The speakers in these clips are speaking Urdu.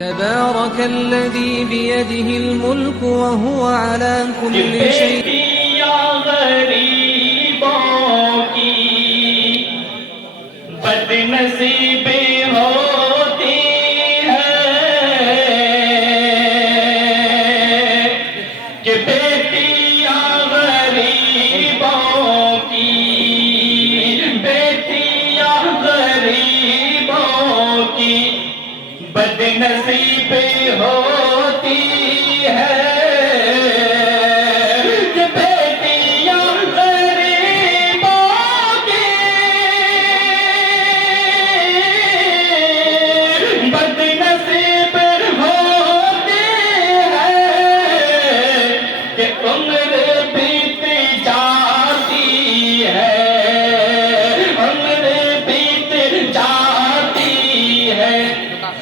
تبارك الذي بيده الملك وهو على كل شيء غریبوں کی بد نصیبی ہوتی ہے کہ بیٹیاں غریبوں کی بیٹیاں غریبوں کی بد نصیبی ہوتی ہے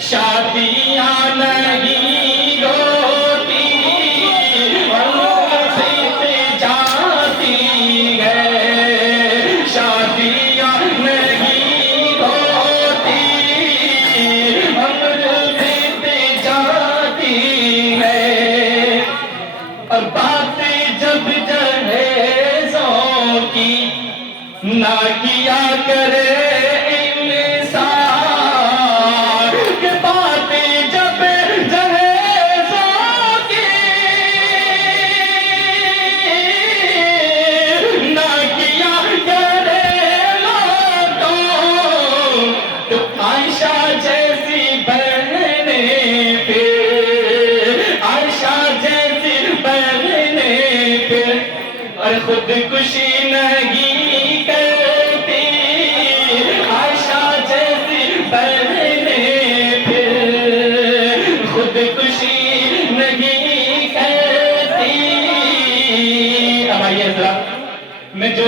شادیاں نہیں ہوتی بیت جاتی ہے شادیاں نہیں ہوتی بیت جاتی ہے اور باتیں جب جہیزوں کی نہ کیا کرے خودکشی نہیں کرتی عائشہ جیسی بہنیں پھر خودکشی نہیں کرتی۔ اب آئیے ذرا میں جو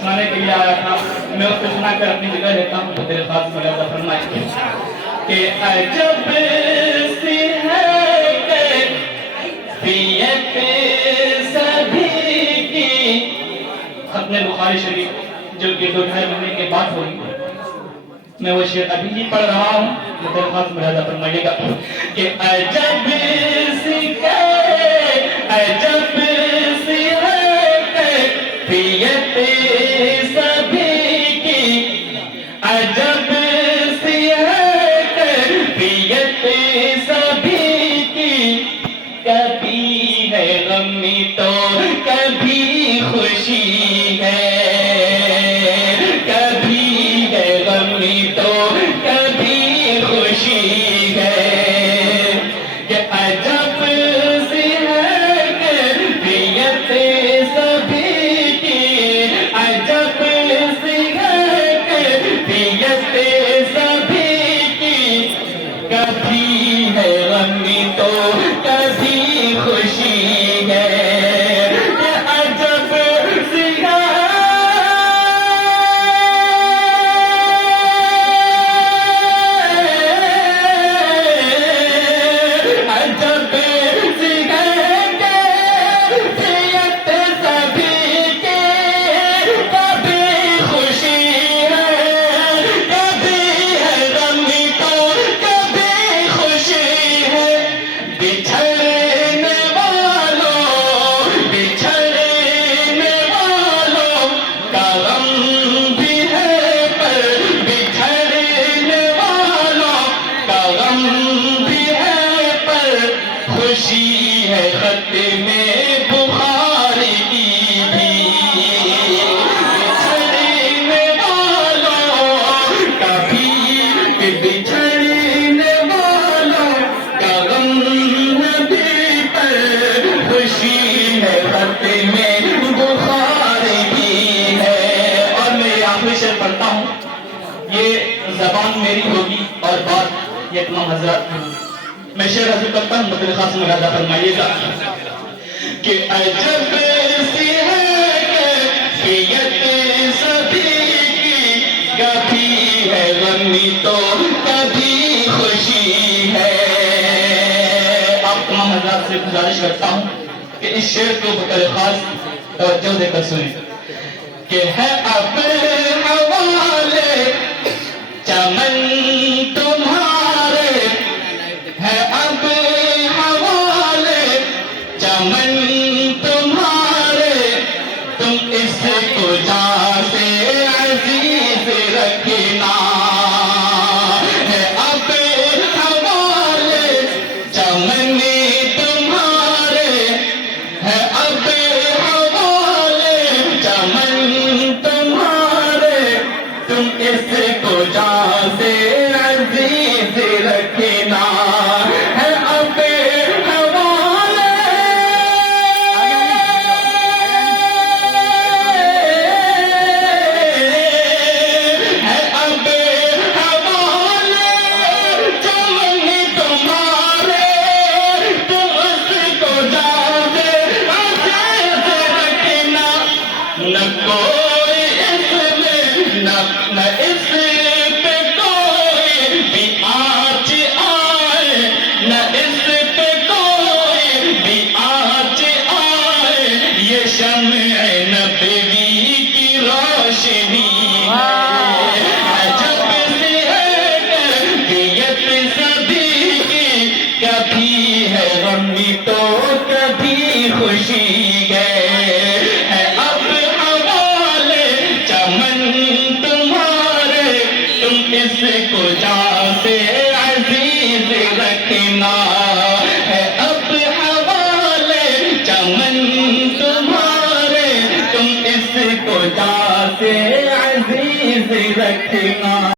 سنانے کے لیے آیا تھا میں اس کو سنا کر اپنی جگہ لیتا ہوں تو دل خاص ملازہ فرمائے کہ عجب سی ہے کیفیت ختم بخاری شریف جو کہ 2-2.5 مہینے کے بعد ہوئی میں وہ شعر ابھی ہی پڑھ رہا ہوں مطلب خاص ملاحظہ فرمائیے گا کہ عجب سی ہے کیفیت سبھی کی عجب سی ہے کیفیت سبھی کی کبھی ہے غمی تو کبھی خوشی ہے کبھی ہے غمی تو کبھی خوشی ہے کہ عجب سی ہے کیفیت سبھی کی عجب سی ہے کیفیت سبھی کی کبھی ہے غمی تو کبھی خوشی ہے خوشی ہے خط میں بخار کی بھی بچھڑنے والوں کبھی بچھڑنے والوں کا غم نبی پر خوشی ہے خط میں بخار کی ہے۔ اور میں یہ آخری شعر پڑھتا ہوں یہ زبان میری ہوگی اور بات یہ تمام حضرات میں شعر حضور کرتا ہوں مطلب خاص ملاحظہ فرمائیے گا کہ عجب سی ہے کیفیت سبھی کی کبھی ہے غمی تو کبھی خوشی ہے۔ آپ تمام حضرات سے گزارش کرتا ہوں کہ اس شعر کو مطلب خاص توجہ دے کر سنیں کہ ہے اب حوالے چمن تمہارے نہ اس پہ کوئی بھی آنچ آئے، یہ شمع نبوی کی روشنی ہے، عجب سی ہے تربیت سبھی کی، کبھی ہے غم تو کبھی خوشی ہے اب حوالے چمن تمہارے، تم اس کو جان سے عزیز رکھنا، ہے اب حوالے چمن تمہارے، تم اس کو جان سے عزیز رکھنا۔